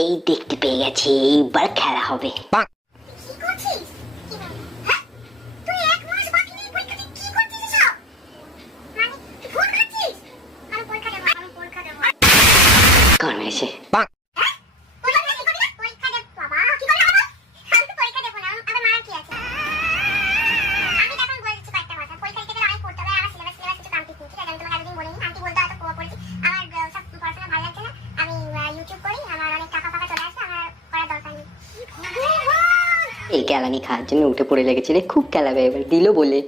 এই দেখতে পেয়ে গেছি, এইবার খেলা হবে। কারণ এসে এই কেলানি খাওয়ার জন্য উঠে পড়ে লেগেছে রে, খুব কেলাবে এবার দিল বলে।